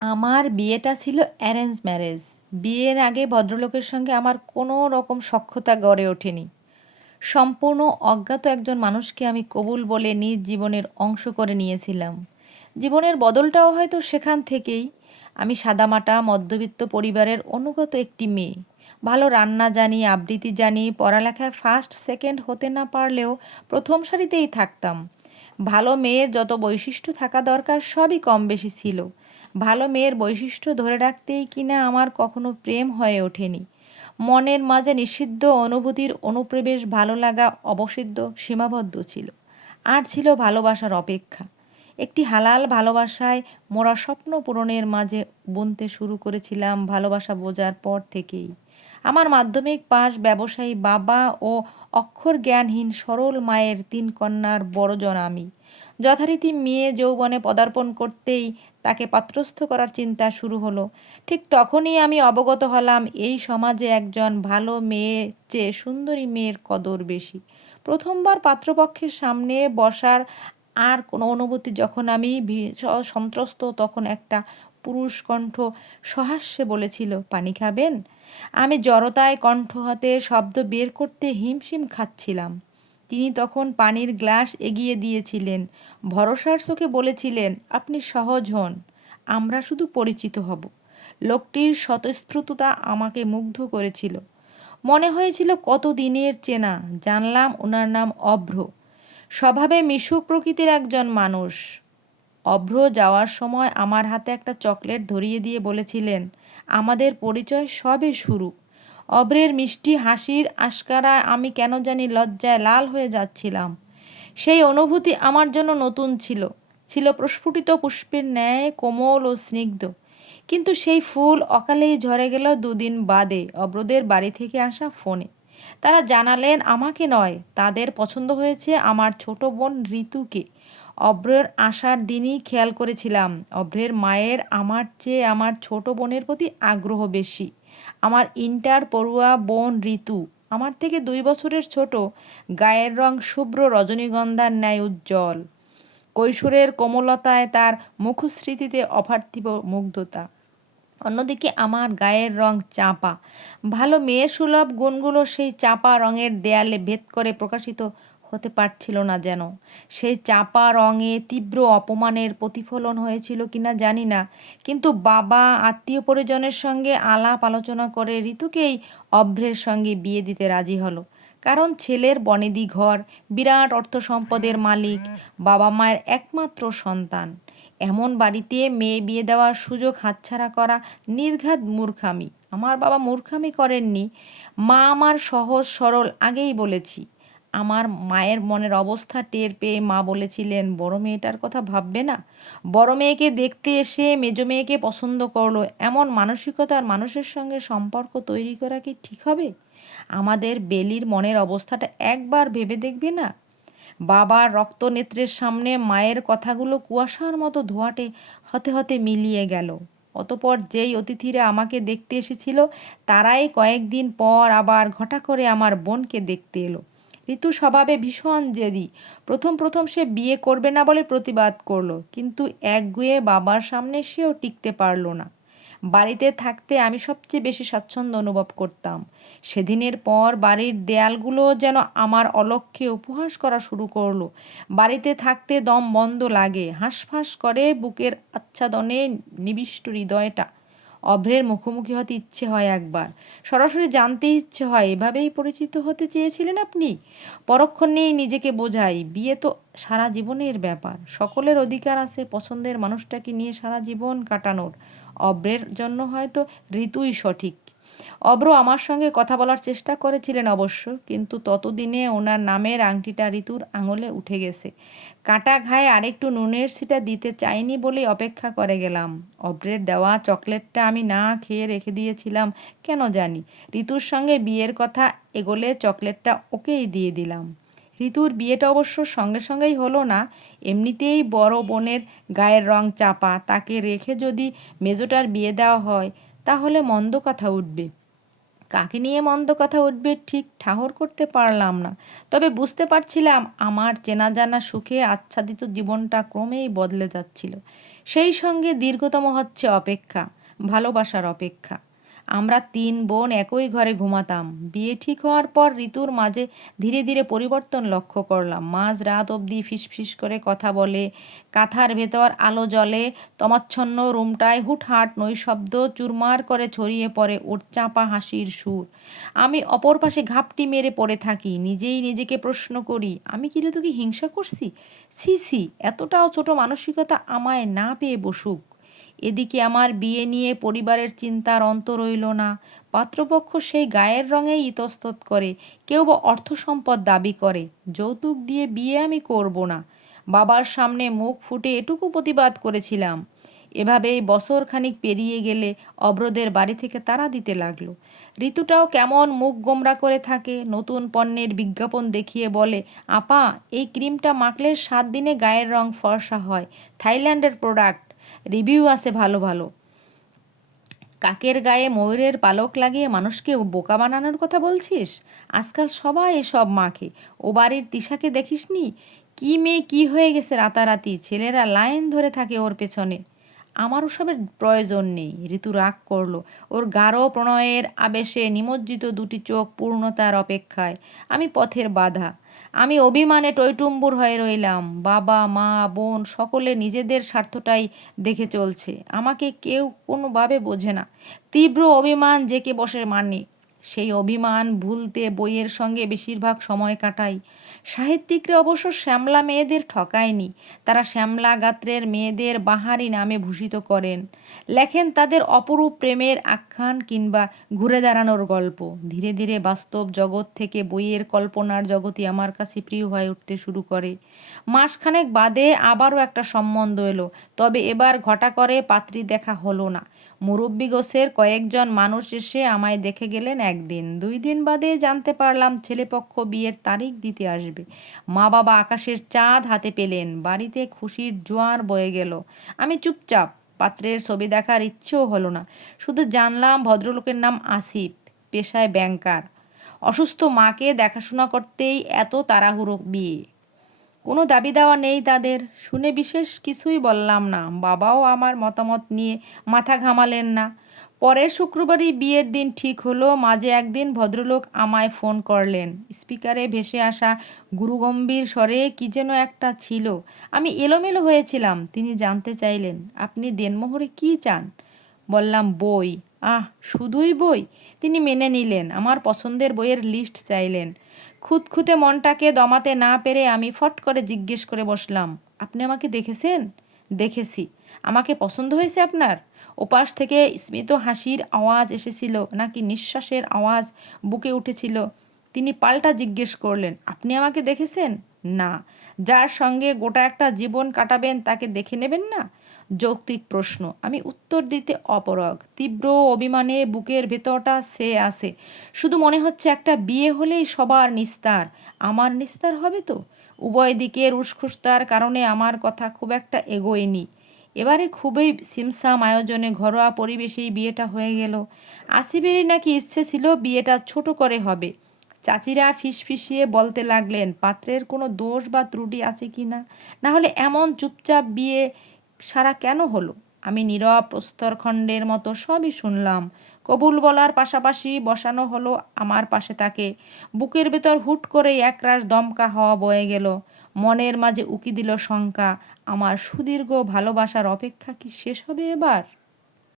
আমার বিয়েটা ছিল অ্যারেঞ্জ ম্যারেজ। বিয়ের আগে ভদ্রলোকের সঙ্গে আমার কোনো রকম সখ্যতা গড়ে ওঠেনি। সম্পূর্ণ অজ্ঞাত একজন মানুষকে আমি কবুল বলে নিজ জীবনের অংশ করে নিয়েছিলাম। জীবনের বদলটাও হয়তো সেখান থেকেই। আমি সাদামাটা, মধ্যবিত্ত পরিবারের অনুগত একটি মেয়ে। ভালো রান্না জানি, আবৃত্তি জানি, পড়ালেখায় ফার্স্ট সেকেন্ড হতে না পারলেও প্রথম সারিতেই থাকতাম। ভালো মেয়ের যত বৈশিষ্ট্য থাকা দরকার সবই কম বেশি ছিল। ভালো মেয়ের বৈশিষ্ট্য ধরে রাখতেই কিনা আমার কখনো প্রেম হয়ে ওঠেনি। মনের মাঝে নিষিদ্ধ অনুভূতির অনুপ্রবেশ ভালো লাগা অবসিদ্ধ সীমাবদ্ধ ছিল। আর ছিল ভালোবাসার অপেক্ষা। একটি হালাল ভালোবাসায় মোরা স্বপ্ন পূরণের মাঝে বুনতে শুরু করেছিলাম ভালোবাসা বোঝার পর থেকেই। আমার মাধ্যমিক পাশ ব্যবসায়ী বাবা ও অক্ষর জ্ঞানহীন সরল মায়ের তিন কন্যার বড়জন আমি। যথারীতি মেয়ে যৌবনে পদার্পণ করতেই তাকে পাত্রস্থ করার চিন্তা শুরু হলো। ঠিক তখনই আমি অবগত হলাম, এই সমাজে একজন ভালো মেয়ের চেয়ে সুন্দরী মেয়ের কদর বেশি। প্রথমবার পাত্রপক্ষের সামনে বসার আর কোনো অনুভূতি যখন আমি সন্ত্রস্ত, তখন একটা পুরুষ কণ্ঠ সহাস্যে বলেছিল, পানি খাবেন? আমি জড়তায় কণ্ঠ হাতে শব্দ বের করতে হিমশিম খাচ্ছিলাম। তিনি তখন পানির গ্লাস এগিয়ে দিয়েছিলেন। ভরসার চোখে বলেছিলেন, আপনি সহজ হন, আমরা শুধু পরিচিত হব। লোকটির স্বতঃস্ফূর্ততা আমাকে মুগ্ধ করেছিল। মনে হয়েছিল কত দিনের চেনা, জানলাম ওনার নাম অভ্র। স্বভাবে মিশুক প্রকৃতির একজন মানুষ। অভ্র যাওয়ার সময় আমার হাতে একটা চকলেট ধরিয়ে দিয়ে বলেছিলেন, আমাদের পরিচয় সবে শুরু। অভ্রের মিষ্টি হাসির আশকারায় আমি কেন জানি লজ্জায় লাল হয়ে যাচ্ছিলাম। সেই অনুভূতি আমার জন্য নতুন ছিল। ছিল প্রস্ফুটিত পুষ্পের ন্যায়, কোমল ও স্নিগ্ধ। কিন্তু সেই ফুল অকালেই ঝরে গেল দুদিন বাদে অব্রদের বাড়ি থেকে আসা ফোনে। তারা জানালেন, আমাকে নয়, তাদের পছন্দ হয়েছে আমার ছোট বোন ঋতুকে। অভ্রের আসার দিনই খেয়াল করেছিলাম। অব্রের মায়ের আমার চেয়ে আমার ছোট বোনের প্রতি আগ্রহ বেশি। আমার ইন্টার পড়ুয়া বোন ঋতু। আমার থেকে দুই বছরের ছোট। গায়ের রং শুভ্র রজনীগন্ধার ন্যায় উজ্জ্বল। কৈশোরের কোমলতায় তার মুখস্মৃতিতে অপার্থিব মুগ্ধতা। অন্যদিকে আমার গায়ের রং চাপা। ভালো মেয়ে সুলভ গুণগুলো সেই চাপা রঙের দেয়ালে ভেদ করে প্রকাশিত হতে পারছিল না যেন। সেই চাপা রঙে তীব্র অপমানের প্রতিফলন হয়েছিল কিনা জানি না, কিন্তু বাবা, আত্মীয় পরিজনের সঙ্গে আলাপ আলোচনা করে ঋতুকেই অভ্রের সঙ্গে বিয়ে দিতে রাজি হলো। কারণ ছেলের বনেদি ঘর, বিরাট অর্থ সম্পদের মালিক, বাবা মায়ের একমাত্র সন্তান। এমন বাড়িতে মেয়ে বিয়ে দেওয়ার সুযোগ হাতছাড়া করা নির্ঘাত মূর্খামি। আমার বাবা মূর্খামি করেননি। মা আমার সহজ সরল আগেই বলেছি। আমার মায়ের মনের অবস্থা টের পেয়ে মা বলেছিলেন, বড় মেয়েটার কথা ভাববে না। বড় মেয়েকে দেখতে এসে মেজো মেয়েকে পছন্দ করল। এমন মানসিকতার মানুষের সঙ্গে সম্পর্ক তৈরি করা কি ঠিক হবে? আমাদের বেলির মনের অবস্থাটা একবার ভেবে দেখবে না। বাবার রক্তনেত্রের সামনে মায়ের কথাগুলো কুয়াশার মতো ধোয়াটে হতে হতে মিলিয়ে গেল। অতপর যেই অতিথিরা আমাকে দেখতে এসেছিল, তারাই কয়েকদিন পর আবার ঘটা করে আমার বোনকে দেখতে এলো। ঋতু স্বভাবে ভীষণ জেদি। প্রথম প্রথম সে বিয়ে করবে না বলে প্রতিবাদ করল, কিন্তু একগুয়ে বাবার সামনে সেও টিকতে পারল না। বাড়িতে থাকতে আমি সবচেয়ে বেশি স্বাচ্ছন্দ্য অনুভব করতাম। সেদিনের পর বাড়ির দেয়ালগুলো যেন আমার অলক্ষ্যে উপহাস করা শুরু করল। বাড়িতে থাকতে দম বন্ধ লাগে, হাঁসফাঁস করে বুকের আচ্ছাদনে নিবিষ্ট হৃদয়টা। অভ্রের মুখোমুখি হতে ইচ্ছে হয় একবার। সরাসরি জানতে ইচ্ছে হয়, এভাবেই পরিচিত হতে চেয়েছিলেন আপনি? পরক্ষণেই নিজেকে বোঝাই, বিয়ে তো সারা জীবনের ব্যাপার। সকলের অধিকার আছে, পছন্দের মানুষটাকে নিয়ে সারা জীবন কাটানোর। অভ্রের জন্য হয়তো ঋতুই সঠিক। অব্র আমার সঙ্গে কথা বলার চেষ্টা করেছিলেন অবশ্য, কিন্তু ততদিনে ওনার নামের আংটিটা ঋতুর আঙুলে উঠে গেছে। কাটা ঘায়ে আরেকটু নুনের সিটা দিতে চাইনি বলেই অপেক্ষা করে গেলাম। অব্রের দেওয়া চকলেটটা আমি না খেয়ে রেখে দিয়েছিলাম, কেন জানি? ঋতুর সঙ্গে বিয়ের কথা এগোলে চকলেটটা ওকেই দিয়ে দিলাম। ঋতুর বিয়েটা অবশ্য সঙ্গে সঙ্গেই হলো না, এমনিতেই বড় বোনের গায়ের রং চাপা, তাকে রেখে যদি মেজোটার বিয়ে দেওয়া হয় তাহলে মন্দ কথা উঠবে। কাকে নিয়ে মন্দ কথা উঠবে ঠিক ঠাহর করতে পারলাম না। তবে বুঝতে পারছিলাম আমার চেনা জানা সুখে আচ্ছাদিত জীবনটা ক্রমেই বদলে যাচ্ছিল। সেই সঙ্গে দীর্ঘতম হচ্ছে অপেক্ষা, ভালোবাসার অপেক্ষা। আমরা তিন বোন একই ঘরে ঘুমাতাম। বিয়ে ঠিক হওয়ার পর ঋতুর মাঝে ধীরে ধীরে পরিবর্তন লক্ষ্য করলাম। মাঝ রাত অবধি ফিসফিস করে কথা বলে, কাঁথার ভেতর আলো জ্বলে, তমাচ্ছন্ন রুমটায় হুটহাট নৈশব্দ চুরমার করে ছড়িয়ে পড়ে ওর চাপা হাসির সুর। আমি অপর পাশে ঘাপটি মেরে পড়ে থাকি, নিজেই নিজেকে প্রশ্ন করি, আমি কি ঋতুকে হিংসা করছি? সি সি এতটাও ছোট মানসিকতা আমায় না পেয়ে বসুক। এদিকে আমার বিয়ে নিয়ে পরিবারের চিন্তার অন্ত রইল না। পাত্রপক্ষ সেই গায়ের রঙেই ইতস্তত করে, কেউ বা অর্থ সম্পদ দাবি করে, যৌতুক দিয়ে বিয়ে আমি করব না। বাবার সামনে মুখ ফুটে এটুকু প্রতিবাদ করেছিলাম। এভাবেই বছর খানিক পেরিয়ে গেলে অব্রদের বাড়ি থেকে তারা দিতে লাগল। ঋতুটাও কেমন মুখ গোমরা করে থাকে, নতুন পণ্যের বিজ্ঞাপন দেখিয়ে বলে, আপা, এই ক্রিমটা মাখলে সাত দিনে গায়ের রং ফর্সা হয়, থাইল্যান্ডের প্রোডাক্ট। রিভিউ আসে ভালো ভালো। কাকের গায়ে ময়ূরের পালক লাগিয়ে মানুষকে বোকা বানানোর কথা বলছিস? আজকাল সবাই এসব মাখে। ও বাড়ির তিশাকে দেখিসনি? কি মেয়ে কি হয়ে গেছে রাতারাতি? ছেলেরা লাইন ধরে থাকে ওর পেছনে। আমার ওসবের প্রয়োজন নেই। ঋতু রাগ করল। ওর গাঢ় প্রণয়ের আবেশে নিমজ্জিত দুটি চোখ পূর্ণতার অপেক্ষায়। আমি পথের বাধা। আমি অভিমানে টৈটুম্বুর হয়ে রইলাম। বাবা, মা, বোন সকলে নিজেদের স্বার্থটাই দেখে চলছে। আমাকে কেউ কোনোভাবে বোঝে না। তীব্র অভিমান জেকে বসে মানে সেই অভিমান ভুলতে বইয়ের সঙ্গে বেশিরভাগ সময় কাটাই। সাহিত্যিকরা অবশ্য শ্যামলা মেয়েদের ঠকায়নি, তারা শ্যামলা গাত্রের মেয়েদের বাহারি নামে ভূষিত করেন। লেখেন তাদের অপরূপ প্রেমের আখ্যান কিংবা ঘুরে দাঁড়ানোর গল্প। ধীরে ধীরে বাস্তব জগৎ থেকে বইয়ের কল্পনার জগতই আমার কাছে প্রিয় হয়ে উঠতে শুরু করে। মাসখানেক বাদে আবারও একটা সম্বন্ধ এলো, তবে এবার ঘটা করে পাত্রী দেখা হলো না। মুরব্বী গোছের কয়েকজন মানুষ এসে আমায় দেখে গেলেন একদিন। দুই দিন বাদে জানতে পারলাম ছেলেপক্ষ বিয়ের তারিখ দিতে আসবে। মা বাবা আকাশের চাঁদ হাতে পেলেন। বাড়িতে খুশির জোয়ার বয়ে গেল। আমি চুপচাপ, পাত্রের ছবি দেখার ইচ্ছেও হলো না। শুধু জানলাম ভদ্রলোকের নাম আসিফ, পেশায় ব্যাংকার। অসুস্থ মাকে দেখাশোনা করতেই এত তাড়াহুড়ো বিয়ে। কোনো দাবি দেওয়া নেই তাদের। শুনে বিশেষ কিছুই বললাম না। বাবাও আমার মতামত নিয়ে মাথা ঘামালেন না। পরের শুক্রবারই বিয়ের দিন ঠিক হলো, মাঝে একদিন ভদ্রলোক আমায় ফোন করলেন। স্পিকারে ভেসে আসা গুরুগম্ভীর স্বরে কি যেন একটা ছিল। আমি এলোমেলো হয়েছিলাম, তিনি জানতে চাইলেন, আপনি দেনমোহরে কি চান? বললাম, বই। আহ, শুধুই বই? তিনি মেনে নিলেন, আমার পছন্দের বইয়ের লিস্ট চাইলেন। খুঁতখুঁতে মনটাকে দমাতে না পেরে আমি ফট করে জিজ্ঞেস করে বসলাম, আপনি আমাকে দেখেছেন? দেখেছি। আমাকে পছন্দ হয়েছে আপনার? ওপাশ থেকে স্মিত হাসির আওয়াজ এসেছিল, নাকি নিঃশ্বাসের আওয়াজ বুকে উঠেছিল? তিনি পাল্টা জিজ্ঞেস করলেন, আপনি আমাকে দেখেছেন? না। যার সঙ্গে গোটা একটা জীবন কাটাবেন, তাকে দেখে নেবেন না? যৌক্তিক প্রশ্ন। আমি উত্তর দিতে অপরগ। তীব্র অভিমানে বুকের ভেতরটা সে আসে শুধু মনে হচ্ছে একটা বিয়ে হলেই সবার নিস্তার। আমার নিস্তার হবে তো? উভয় দিকের উসখুস্তার কারণে আমার কথা খুব একটা এগোয়নি। এবারে খুবই সিমসাম আয়োজনে ঘরোয়া পরিবেশেই বিয়েটা হয়ে গেল। আসিফেরই নাকি ইচ্ছে ছিল বিয়েটা ছোট করে হবে। চাচিরা ফিসফিসিয়ে বলতে লাগলেন, পাত্রের কোনো দোষ বা ত্রুটি আছে কি না? হলে এমন চুপচাপ বিয়ে সারা কেন হলো? আমি নীরব প্রস্তরখণ্ডের মতো সবই শুনলাম। কবুল বলার পাশাপাশি বসানো হলো আমার পাশে তাকে। বুকের ভেতর হুট করে একরাশ দমকা হওয়া বয়ে গেল। মনের মাঝে উকি দিল শঙ্কা, আমার সুদীর্ঘ ভালোবাসার অপেক্ষা কি শেষ হবে এবার?